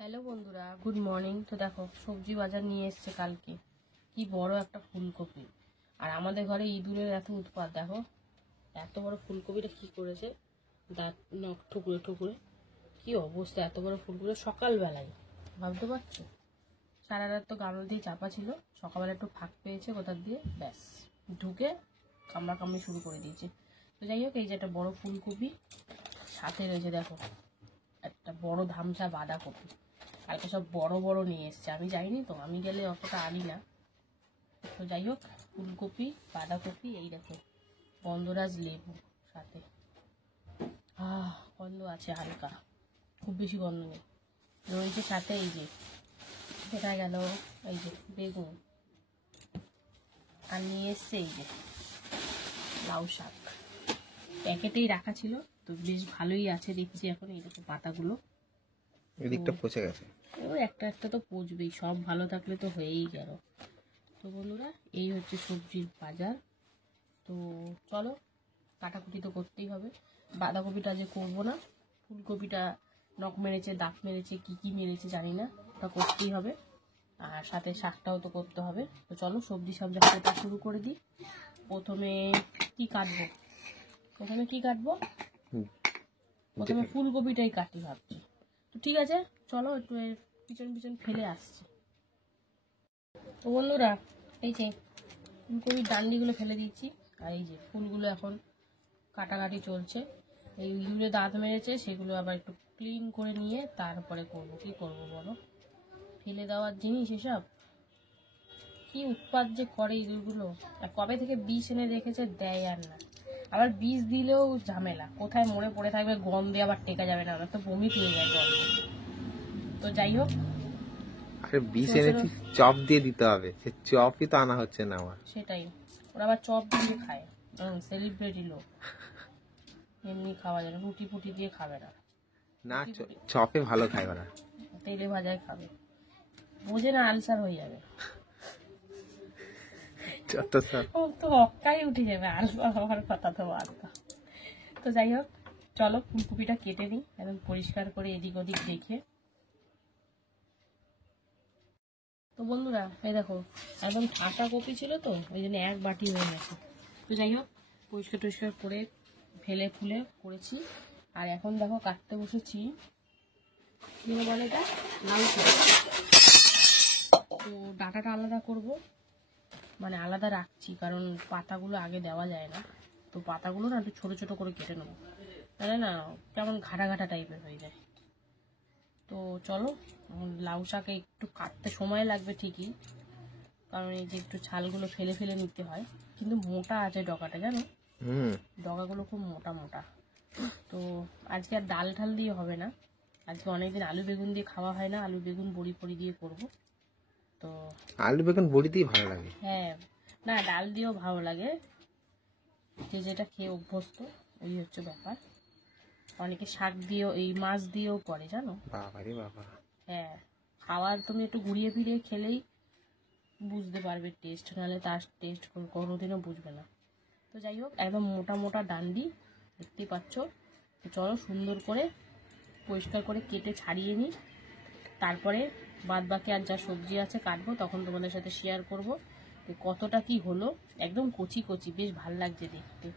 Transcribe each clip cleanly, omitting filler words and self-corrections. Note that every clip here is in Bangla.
হ্যালো বন্ধুরা, গুড মর্নিং। তো দেখো সবজি বাজার নিয়ে এসছে কালকে, কি বড় একটা ফুলকপি। আর আমাদের ঘরে ইঁদুরের এত উৎপাত, দেখো এত বড় ফুলকপিটা কি করেছে, দাঁত নখ ঠুকুরে ঠুকুরে কি অবস্থা। এত বড় ফুলকপি সকালবেলায়, ভাবতে পারছো? সারা রাত তো গামলা দিয়ে চাপা ছিল, সকালবেলা একটু ফাঁক পেয়েছে কোথার দিয়ে, ব্যাস ঢুকে কামড়াকামড়ি শুরু করে দিয়েছে। তো যাই হোক, এই যে একটা বড় ফুলকপি, সাথে রয়েছে দেখো একটা বড় ধামসা বাঁধাকপি। কালকে সব বড় বড় নিয়ে এসছে, আমি যাইনি তো, আমি গেলে অতটা আনি না। তো যাই হোক, ফুলকপি বাঁধাকপি, এই দেখো গন্ধরাজ লেবু সাথে, গন্ধ আছে হালকা, খুব বেশি গন্ধ নেই। রয়েছে সাথে এই যে দেখা গেল এই যে বেগুন, আর নিয়ে এসছে এই যে লাউ শাক। প্যাকেটেই রাখা ছিল, তো বেশ ভালোই আছে দেখছি এখন। এই দেখো পাতাগুলো এদিকটা পচে গেছে, ওই একটা একটা তো পচবেই, সব ভালো থাকলে তো হয়েই গেল। তো বন্ধুরা, এই হচ্ছে সবজির বাজার। তো চলো, কাটাকুটি তো করতেই হবে। বাঁধাকপিটা যে করবো না, ফুলকপিটা নখ মেরেছে, দাঁত মেরেছে, কি মেরেছে জানি না, ওটা করতেই হবে। আর সাথে শাকটাও তো করতে হবে। তো চলো সবজি সব জায়গাটা শুরু করে দিই। প্রথমে কি কাটবো? প্রথমে ফুলকপিটাই কাটি ভাবছি। তো ঠিক আছে, চলো একটু পিছন পিছন ফেলে আসছি। তো বন্ধুরা, এই যে ফুলকপির ডান্ডিগুলো ফেলে দিচ্ছি, আর এই যে ফুলগুলো এখন কাটাকাটি চলছে। এই ইঁদুরে দাঁত মেরেছে, সেগুলো আবার একটু ক্লিন করে নিয়ে তারপরে করবো। কি করবো বলো, ফেলে দেওয়ার জিনিস এসব, কি উৎপাত যে করে ইঁদুরগুলো। আর কবে থেকে বিষ এনে রেখেছে, দেয় আর না। আবার বিষ দিলেও ঝামেলা, কোথায় মরে পড়ে থাকবে, গন্ধে আবার টেকা যাবে না, আমার তো বমি পেয়ে যায় গন্ধে। তো যাই হোক, আরে বিষ এনেছি, চপ দিয়ে দিতে হবে, সে চপই তো আনা হচ্ছে না আমার। সেটাই, ওরা আবার চপ দিয়ে খায়, সেলিব্রিটি লোক। এমনি খাওয়া যাবে, রুটি ফুটি দিয়ে খাবে না, না চপে ভালো খায় ওরা, তেলে ভাজায় খাবে, বোঝে না আলসার হয়ে যাবে। যত সব ও তো অক্কাই উঠে যাবে আলসার হওয়ার কথা তো বাদ। তো যাই হোক, চলো ফুলকপিটা কেটে নিই একদম পরিষ্কার করে, এদিক ওদিক দেখে। তো বন্ধুরা, এই দেখো একদম ঠাসা কপি ছিল তো, ওই জন্য এক বাটি হয়ে গেছে। তো যাই হোক, পরিষ্কার টরিষ্কার করে ফেলে ফুলে করেছি। আর এখন দেখো কাটতে বসেছি, কি বলে এটা, লাউ শাক। তো ডাঁটাটা আলাদা করব, মানে আলাদা রাখছি, কারণ পাতাগুলো আগে দেওয়া যায় না। তো পাতাগুলো না একটু ছোটো ছোটো করে কেটে নেবো, তাহলে না কেমন ঘাটা ঘাটা টাইপের হয়ে যায়। তো চলো, লাউ শাকে একটু কাটতে সময় লাগবে ঠিকই, কারণ এই যে একটু ছালগুলো ফেলে ফেলে নিতে হয়, কিন্তু মোটা আছে ডগাটা, জানো, ডগাগুলো খুব মোটা মোটা। তো আজকে আর ডাল ঠাল দিয়ে হবে না, আজকে অনেকদিন আলু বেগুন দিয়ে খাওয়া হয় না, আলু বেগুন বড়ি ফড়ি দিয়ে করব। তো আলু বেগুন বড়ি দিয়ে ভালো লাগে। হ্যাঁ, না ডাল দিয়েও ভালো লাগে, যে যেটা খেয়ে অভ্যস্ত, ওই হচ্ছে ব্যাপার। অনেকে শাক দিয়েও, এই মাছ দিয়েও করে, জানো। বাবা রে বাবা, হ্যাঁ, খাওয়ার তুমি একটু ঘুরিয়ে ফিরিয়ে খেলেই বুঝতে পারবে টেস্ট, নাহলে তার টেস্ট কোনোদিনও বুঝবে না। তো যাই হোক, একদম মোটা মোটা ডান্ডি দেখতেই পাচ্ছ। তো চলো সুন্দর করে পরিষ্কার করে কেটে ছাড়িয়ে নিই, তারপরে বাদ বাকি আর যা সবজি আছে কাটবো, তখন তোমাদের সাথে শেয়ার করব কতটা কি হলো। একদম কচি কচি, বেশ ভাল লাগছে দেখতে।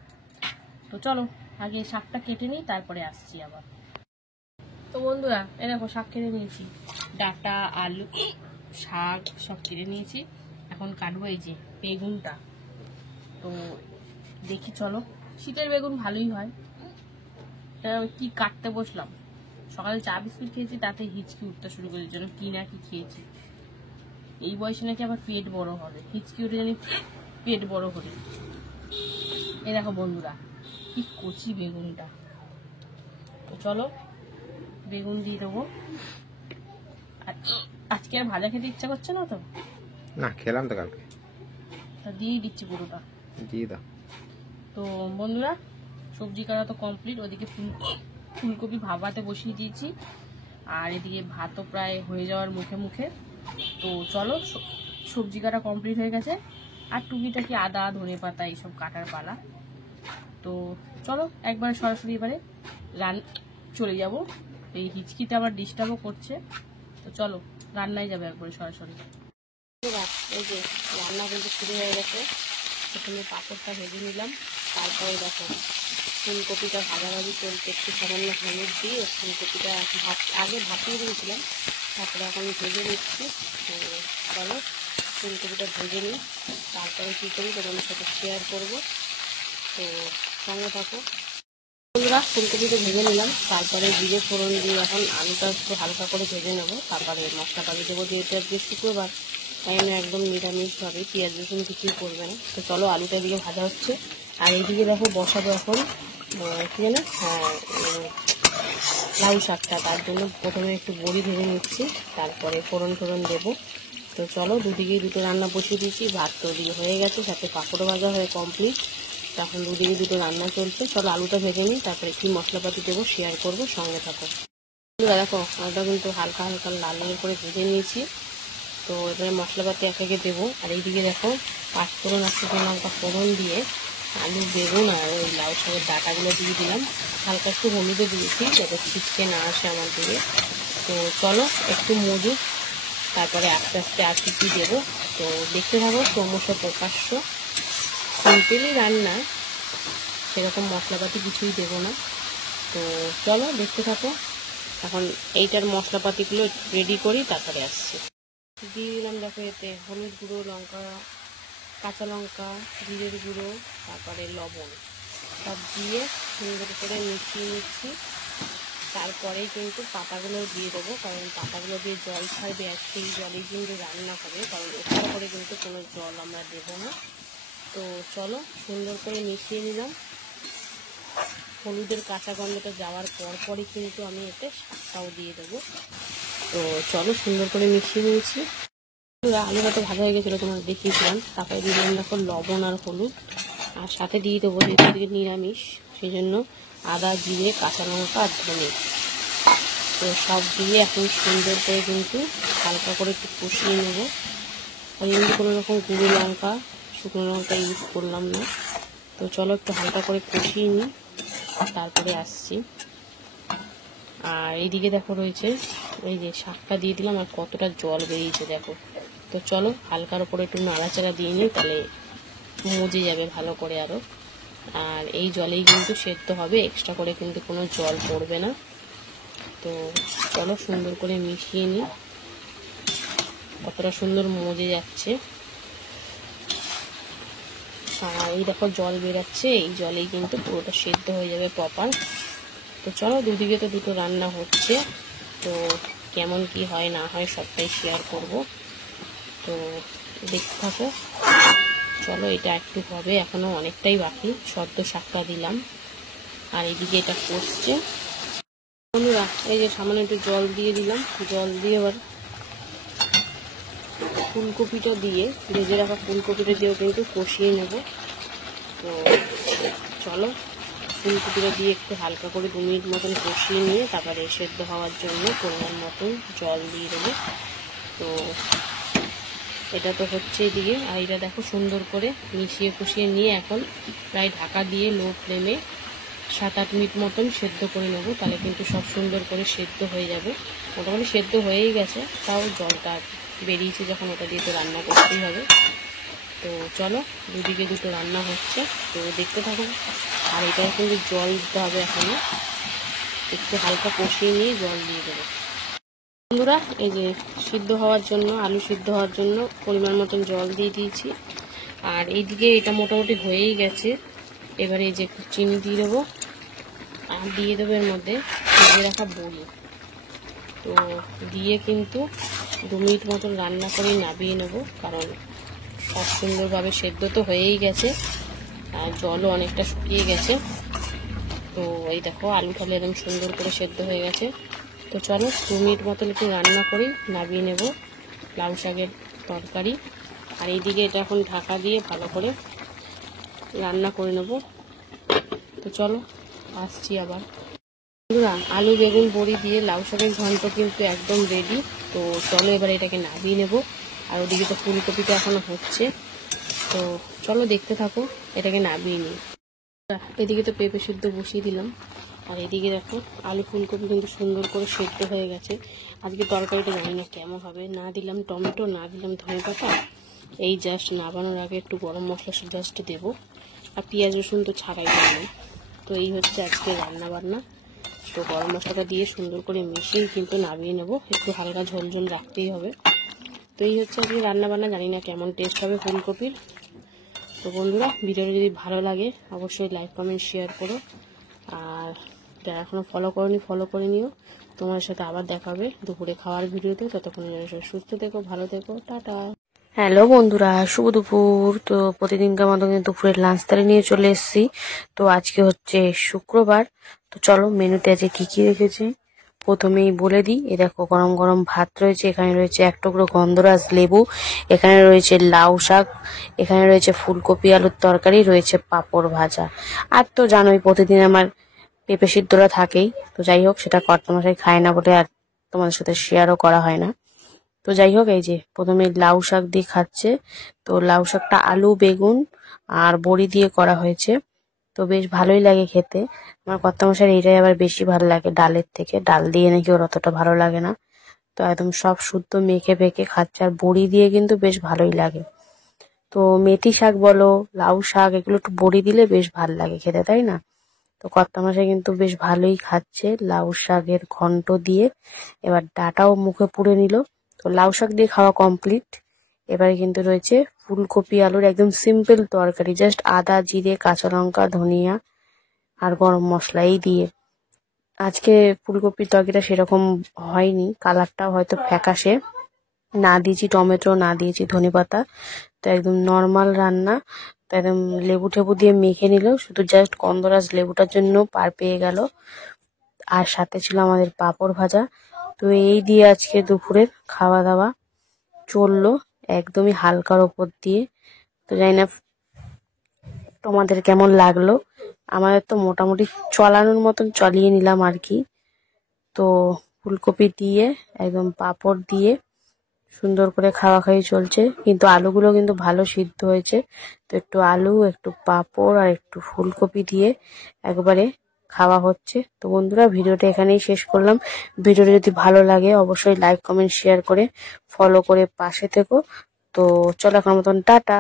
তো চলো আগে শাকটা কেটে নিই, তারপরে আসছি আবার। তো বন্ধুরা, এ দেখো শাক কেটে নিয়েছি, ডাঁটা আলু শাক সব কেটে নিয়েছি। এখন কাটবো এই যে বেগুনটা। তো দেখি চলো, শীতের বেগুন ভালোই হয়। কি কাটতে বসলাম, সকালে চা বিস্কুট খেয়েছি, তাতে হিচকি উঠতে শুরু করে, যেন কি না কি খেয়েছি। এই বয়সে নাকি আবার পেট বড় হবে, হিচকি উঠে জানি পেট বড় হবে। এই দেখো বন্ধুরা, কি কচি বেগুনটা। তো চলো বেগুন দিয়ে দেবো। আজকে আর ভাজা খেতে ইচ্ছা করছে না তো, না খেলাম তো কালকে, তা দিয়েই দিচ্ছি পুরোটা, দিয়ে দাও। তো বন্ধুরা, সবজি কাটা তো কমপ্লিট, ওদিকে ফুলকপি ভাপাতে বসিয়ে দিয়েছি, আর এদিকে ভাতও প্রায় হয়ে যাওয়ার মুখে মুখে। তো চলো, সবজি কাটা কমপ্লিট হয়ে গেছে, আর টুকিটাকি আদা ধনে পাতা এইসব কাটার পালা। তো চলো একবার সরাসরি এবারে চলে যাব। এই হিচকিটা আবার ডিস্টার্বও করছে, তো চলো রান্নায় যাবে একবারে সরাসরি। এই যে রান্না কিন্তু শুরু হয়ে গেছে। প্রথমে পাঁপড়টা ভেজে নিলাম, তারপরে দেখো ফুলকপিটা ভাজাভাজি চলতে একটু সামান্য হলুদ দিয়ে ফুলকপিটা আগে ভাপিয়ে দিয়েছিলাম, তারপরে এখন ভেজে নিচ্ছি। চলো ফুলকপিটা ভেজে নিই, তারপরে কী করি তোমাদের সাথে শেয়ার করবো। তো সঙ্গে থাকো বন্ধুরা। ফুলকপিটা ভেজে নিলাম, তারপরে জিরে ফোড়ন দিয়ে এখন আলুটা একটু হালকা করে ভেজে নেবো, তারপরে মশলাটা দিয়ে দেবো। যেহেতু আজকে শুক্রবার তাই আমি একদম নিরামিষভাবে পেঁয়াজ রসুন কিছুই করবে না। তো চলো আলুটা দিয়ে ভাজা হচ্ছে, আর এইদিকে দেখো বসাবো এখন কী জানো, লাউ শাকটা। তার জন্য প্রথমে একটু বড়ি ভেজে নিচ্ছি, তারপরে ফোড়ন টোড়ন দেবো। তো চলো দুদিকেই দুটো রান্না বসিয়ে দিয়েছি, ভাত তো ওদিকে হয়ে গেছে, সাথে পাঁপড় ভাজা হয়ে কমপ্লিট। তখন দুদিকে দুটো রান্না চলছে। চলো আলুটা ভেজে নিই, তারপরে কী মশলাপাতি দেবো শেয়ার করবো, সঙ্গে থাকো। দেখো আলুটা কিন্তু হালকা হালকা লাল লাল করে ভেজে নিয়েছি। তো এবারে মশলাপাতি এক একে দেবো। আর এইদিকে দেখো পাঁচফোড়ন আর শুকনো লঙ্কা ফোড়ন দিয়ে আলু বেগুন আর ওই লাউ শাকের ডাঁটাগুলো দিয়ে দিলাম। হালকা একটু হলুদও দিয়েছি যাতে ছিটকে না আসে আমার দিকে। তো চলো একটু মজুক, তারপরে আস্তে আস্তে আর কি দেবো। তো দেখতে থাকো, ক্রমশ প্রকাশ্য সিম্পলি রান্না, সেরকম মশলাপাতি কিছুই দেবো না। তো চলো দেখতে থাকো। এখন এইটার মশলাপাতিগুলো রেডি করি, তারপরে আসছি। দিয়ে দিলাম দেখো এতে হলুদ গুঁড়ো, লঙ্কা, কাঁচা লঙ্কা, জিরের গুঁড়ো, তারপরে লবণ সব দিয়ে সুন্দর করে মিশিয়ে নিচ্ছি। তারপরেই কিন্তু পাতাগুলো দিয়ে দেবো, কারণ পাতাগুলো দিয়ে জল ছাড়বে আর সেই জলেই কিন্তু রান্না হবে, কারণ এটার পরে কিন্তু কোনো জল আমরা দেবো না। তো চলো সুন্দর করে মিশিয়ে নিলাম। হলুদের কাঁচা গন্ধটা যাওয়ার পরই কিন্তু আমি এতে শাকটাও দিয়ে দেবো। তো চলো সুন্দর করে মিশিয়ে নিয়েছি। আলুটা তো ভাজা হয়ে গেছিলো, তোমার দেখিয়েছিলাম। তারপরে দিলাম দেখো লবণ আর হলুদ, আর সাথে দিয়ে দেবো যেহেতু নিরামিষ সেই জন্য আদা, জিরে, কাঁচা লঙ্কা আর ধনে। তো সব দিয়ে এখন সুন্দর করে কিন্তু হালকা করে একটু কষিয়ে নেবো। ওই জন্য কোনো রকম গুঁড়ো লঙ্কা, শুকনো লঙ্কা ইউজ করলাম না। তো চলো একটু হালকা করে কষিয়ে নিই, তারপরে আসছি। আর এইদিকে দেখো রয়েছে এই যে শাকটা দিয়ে দিলাম, আর কতটা জল বেরিয়েছে দেখো। তো চলো হালকার উপরে একটু নাড়াচাড়া দিয়ে নিই, তাহলে মজে যাবে ভালো করে আরও। আর এই জলেই কিন্তু সেদ্ধ হবে, এক্সট্রা করে কিন্তু কোনো জল পড়বে না। তো চলো সুন্দর করে মিশিয়ে নিই, কতটা সুন্দর মজে যাচ্ছে। আর এই দেখো জল বেরাচ্ছে, এই জলেই কিন্তু পুরোটা সেদ্ধ হয়ে যাবে প্রপার। তো চলো দুদিকে তো দুটো রান্না হচ্ছে, তো কেমন কি হয় না হয় সবটাই শেয়ার করব। তো দেখতে থাকো। চলো এটা একটু হবে, এখনো অনেকটাই বাকি। সদ্য শাকটা দিলাম, আর এইদিকে এটা কষছে। বন্ধুরা এই যে সামান্য একটু জল দিয়ে দিলাম, জল দিয়ে এবার ফুলকপিটা দিয়ে ভেজে রাখা ফুলকপিটা দিয়েও কিন্তু কষিয়ে নেব। তো চলো ফুলকপিটা দিয়ে একটু হালকা করে 2 মিনিট মতন কষিয়ে নিয়ে তারপরে সেদ্ধ হওয়ার জন্য পরিমাণ মতন জল দিয়ে দেবো। তো এটা তো হচ্ছে এদিকে, আর এটা দেখো সুন্দর করে মিশিয়ে কষিয়ে নিয়ে এখন প্রায় ঢাকা দিয়ে লো ফ্লেমে 7-8 মিনিট মতন সেদ্ধ করে নেব, তাহলে কিন্তু সব সুন্দর করে সেদ্ধ হয়ে যাবে। মোটামুটি সেদ্ধ হয়েই গেছে, তাও জলটা বেরিয়েছে যখন ওটা দিয়ে তো রান্না করতেই হবে। তো চলো দুদিকে দুটো রান্না হচ্ছে, তো দেখতে থাকুন। আর এটাও কিন্তু জল দিতে হবে, এখনও একটু হালকা কষিয়ে নিয়ে জল দিয়ে দেবো। বন্ধুরা এই যে সিদ্ধ হওয়ার জন্য, আলু সিদ্ধ হওয়ার জন্য পরিমাণ মতন জল দিয়ে দিয়েছি। আর এইদিকে এটা মোটামুটি হয়েই গেছে। এবারে এই যে একটু চিনি দিয়ে দেবো, আর দিয়ে দেবো এর মধ্যে ভেজে রাখা বড়ি। তো দিয়ে কিন্তু 2 মিনিট মতন রান্না করে নামিয়ে নেব, কারণ সব সুন্দরভাবে সেদ্ধ তো হয়েই গেছে, আর জলও অনেকটা শুকিয়ে গেছে। তো এই দেখো আলু ঠালে একদম সুন্দর করে সেদ্ধ হয়ে গেছে। তো চলো 2 মিনিট মতন একটু রান্না করে নামিয়ে নেব লাউ শাকের তরকারি। আর এইদিকে এটা এখন ঢাকা দিয়ে ভালো করে রান্না করে নেব। তো চলো আসছি আবার। বন্ধুরা আলু বেগুন বড়ি দিয়ে লাউ শাকের ঘন্ট কিন্তু একদম রেডি। তো চলো এবার এটাকে নামিয়ে নেব। আর ওদিকে তো ফুলকপিটা এখনো হচ্ছে, তো চলো দেখতে থাকো, এটাকে নামিয়ে নিই। এদিকে তো পেঁপে সিদ্ধ বসিয়ে দিলাম, আর এদিকে দেখো আলু ফুলকপি কিন্তু সুন্দর করে সেদ্ধ হয়ে গেছে। আজকে তরকারিটা জানি না কেমন হবে, না দিলাম টমেটো, না দিলাম ধনেপাতা। এই জাস্ট নামানোর আগে একটু গরম মশলা জাস্ট দেবো, আর পেঁয়াজ রসুন তো ছাড়াই দেবো। তো এই হচ্ছে আজকে রান্না বান্না। তো গরম মশলাটা দিয়ে সুন্দর করে মিশিয়ে কিন্তু নামিয়ে নেব, একটু হালকা ঝোল ঝোল রাখতেই হবে। তো এই হচ্ছে আজকে রান্না বান্না, জানি না কেমন টেস্ট হবে ফুলকপির। তো বন্ধুরা, ভিডিওটা যদি ভালো লাগে অবশ্যই লাইক কমেন্ট শেয়ার করো, আর যারা এখনও ফলো করোনি ফলো করে নিও। তোমার সাথে আবার দেখা হবে দুপুরে খাওয়ার ভিডিওতে। ততক্ষণে সুস্থ থেকো, ভালো থেকো, টাটা। হ্যালো বন্ধুরা, শুভ দুপুর। তো প্রতিদিনকার মতো কিন্তু দুপুরের লাঞ্চ তারে নিয়ে চলে এসেছি। তো আজকে হচ্ছে শুক্রবার। তো চলো মেনুতে আজকে কি কি রেখেছি প্রথমেই বলে দিই। এ দেখো গরম গরম ভাত রয়েছে, এখানে রয়েছে এক টুকরো গন্ধরাজ লেবু, এখানে রয়েছে লাউ শাক, এখানে রয়েছে ফুলকপি আলুর তরকারি, রয়েছে পাঁপড় ভাজা। আর তো জানোই প্রতিদিন আমার পেঁপে সিদ্ধরা থাকেই। তো যাই হোক, সেটা কর্তামশাই খায় না বলে আর তোমাদের সাথে শেয়ারও করা হয় না। তো যাই হোক, এই যে প্রথমে লাউ শাক দিয়ে খাচ্ছে। তো লাউ শাকটা আলু বেগুন আর বড়ি দিয়ে করা হয়েছে। তো বেশ ভালোই লাগে খেতে। আমার কর্তামশাইয়ের এইটাই আবার বেশি ভালো লাগে ডালের থেকে, ডাল দিয়ে নাকি ওর অতটা ভালো লাগে না। তো একদম সব শুদ্ধ মেখে ফেকে খাচ্ছে, আর বড়ি দিয়ে কিন্তু বেশ ভালোই লাগে। তো মেথি শাক বলো, লাউ শাক, এগুলো একটু বড়ি দিলে বেশ ভালো লাগে খেতে, তাই না? তো কর্তামশাই কিন্তু বেশ ভালোই খাচ্ছে লাউ শাকের ঘন্ট দিয়ে। এবার ডাটাও মুখে পুড়ে নিল। তো লাউ শাক দিয়ে খাওয়া কমপ্লিট। এবারে কিন্তু রয়েছে ফুলকপি আলুর একদম সিম্পল তরকারি, জাস্ট আদা জিরে কাঁচা লঙ্কা ধনিয়া আর গরম মশলা এই দিয়ে। আজকে ফুলকপির তরকারিটা সেরকম হয়নি, কালারটাও হয়তো ফ্যাকাশে, না দিয়েছি টমেটো, না দিয়েছি ধনেপাতা। তো একদম নর্মাল রান্না। তো একদম লেবু টেবু দিয়ে মেখে নিল, শুধু জাস্ট গন্ধরাজ লেবুটার জন্য পার পেয়ে গেল। আর সাথে ছিল আমাদের পাঁপড় ভাজা। তো এই দিয়ে আজকে দুপুরের খাওয়া দাওয়া চললো, একদমই হালকার ওপর দিয়ে। তো জানি না তোমাদের কেমন লাগলো, আমাদের তো মোটামুটি চলানোর মতন চলিয়ে নিলাম আর কি। তো ফুলকপি দিয়ে একদম পাঁপড় দিয়ে সুন্দর করে খাওয়া খাওয়ি চলছে, কিন্তু আলুগুলো কিন্তু ভালো সিদ্ধ হয়েছে। তো একটু আলু, একটু পাঁপড় আর একটু ফুলকপি দিয়ে একবারে খাওয়া হচ্ছে। তো বন্ধুরা, ভিডিওটা এখানেই শেষ করলাম। ভিডিওটা যদি ভালো লাগে অবশ্যই লাইক কমেন্ট শেয়ার করে ফলো করে পাশে থেকো। তো চলো এখন মতন টাটা।